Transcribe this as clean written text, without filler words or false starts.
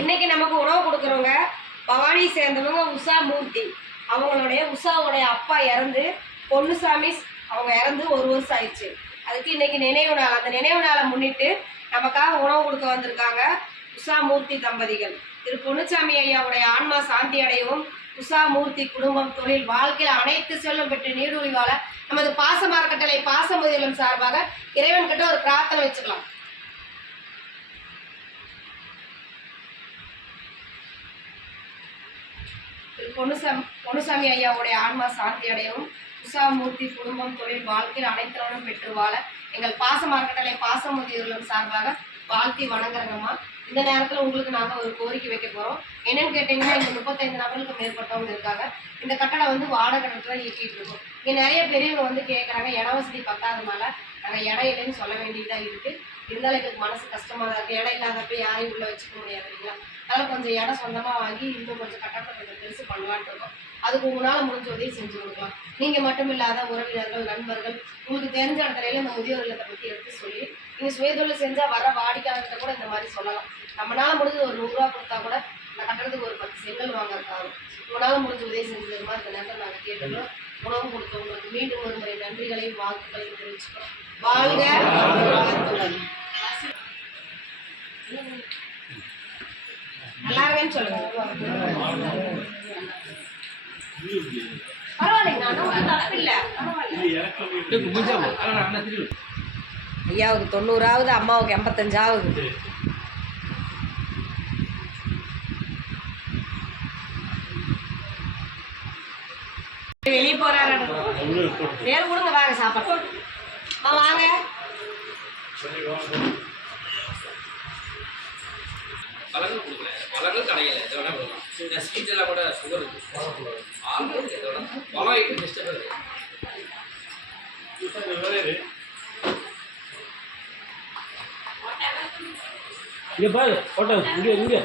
இன்னைக்கு நமக்கு உணவு கொடுக்குறவங்க பவானி சேர்ந்தவங்க உஷா மூர்த்தி. அவங்களுடைய உஷாவுடைய அப்பா இறந்து பொன்னுசாமி அவங்க இறந்து 1 வருஷம் ஆயிடுச்சு. அதுக்கு இன்னைக்கு நினைவு நாள். அந்த நினைவு நாளை முன்னிட்டு நமக்காக உணவு கொடுக்க வந்திருக்காங்க உஷா மூர்த்தி தம்பதிகள். திரு பொன்னுசாமி ஐயாவுடைய ஆன்மா சாந்தி அடையவும், உஷா மூர்த்தி குடும்பம், தொழில், வாழ்க்கையில் அனைத்து செல்வம் பெற்று நீடூழி வாழ நமது பாச அறக்கட்டளை பாசமுதலம் சார்பாக இறைவன் கிட்ட ஒரு பிரார்த்தனை வச்சுக்கலாம். பொன்னுசாமி ஐயாவுடைய ஆன்மா சாந்தி அடையவும், உஷா மூர்த்தி குடும்பம், தொழில், வாழ்க்கையில் அனைத்தரோடும் பெற்று வாழ எங்கள் பாச அறக்கட்டளை பாசமுதலம் சார்பாக வாழ்த்தி வணங்குறங்கம்மா. இந்த நேரத்தில் உங்களுக்கு நாங்கள் ஒரு கோரிக்கை வைக்க போகிறோம். என்னன்னு கேட்டிங்கன்னா, இங்கே 35 நபர்களுக்கு மேற்பட்டவங்க இருக்காங்க. இந்த கட்டடம் வந்து வாடகை கட்டத்தில் இயக்கிட்டு இருக்கோம். இங்கே நிறைய பெரியவங்க கேட்குறாங்க, இட வசதி பத்தாதனால நாங்கள் இடம் இல்லைன்னு சொல்ல வேண்டியதாக இருக்குது. இருந்தாலும் எங்களுக்கு மனசு கஷ்டமாக தான் இருக்குது. இடம் இல்லாதப்ப யாரையும் உள்ளே வச்சுக்க முடியாது இல்லைங்களா? அதனால் கொஞ்சம் இடம் சொந்தமாக வாங்கி இன்னும் கொஞ்சம் கட்டடத்தை கொஞ்சம் பெருசு பண்ணலான்ட்டு இருக்கோம். அதுக்கு உங்களால் முடிஞ்ச உதவி செஞ்சு கொடுக்கலாம். நீங்கள் மட்டும் இல்லாத உறவினர்கள், நண்பர்கள், உங்களுக்கு தெரிஞ்ச இடத்துலையில இந்த முதியோர் இல்லத்தை பற்றி எடுத்து சொல்லி நீங்கள் சுயதொழில் செஞ்சால் வர வாடிக்கையாளர்கிட்ட கூட இந்த மாதிரி சொல்லலாம். நம்மளால் முடிஞ்சது ஒரு 100 ரூபா கொடுத்தா கூட இந்த கட்டடத்துக்கு ஒரு 10 செங்கல் வாங்கறதுக்காகும். உங்களால் முடிஞ்ச உதவி செஞ்சது மாதிரி இந்த நேரத்தில் நாங்கள் கேட்டுக்கிறோம். உணவு கொடுத்தவங்களுக்கு மீண்டும் ஒரு முறை நன்றிகளையும் வாழ்த்துக்களையும் தெரிவிச்சுக்கிறோம். வாழ்க நல்லா இருக்கேன்னு சொல்லுங்க. பரவாயில்லைங்க, தப்பில்லை. ஐயாவுக்கு 90ஆவது, அம்மாவுக்கு 85ஆவது. வெளியே போறாரு. பேர் கொடுங்க, வாங்க சாப்பாடு. வாங்க. பழங்கள் கொடுக்கல, பழங்கள் கடையில் எதை வேணா கொடுக்கலாம். இந்த ஸ்வீட் எல்லாம் கூட சுகர் இருக்கு, ஆல்மோஸ்ட் எதோட பழம் ஐட்டம் பெஸ்ட்டாக இருக்குது. இங்கே பாரு, போட்டோ இங்கே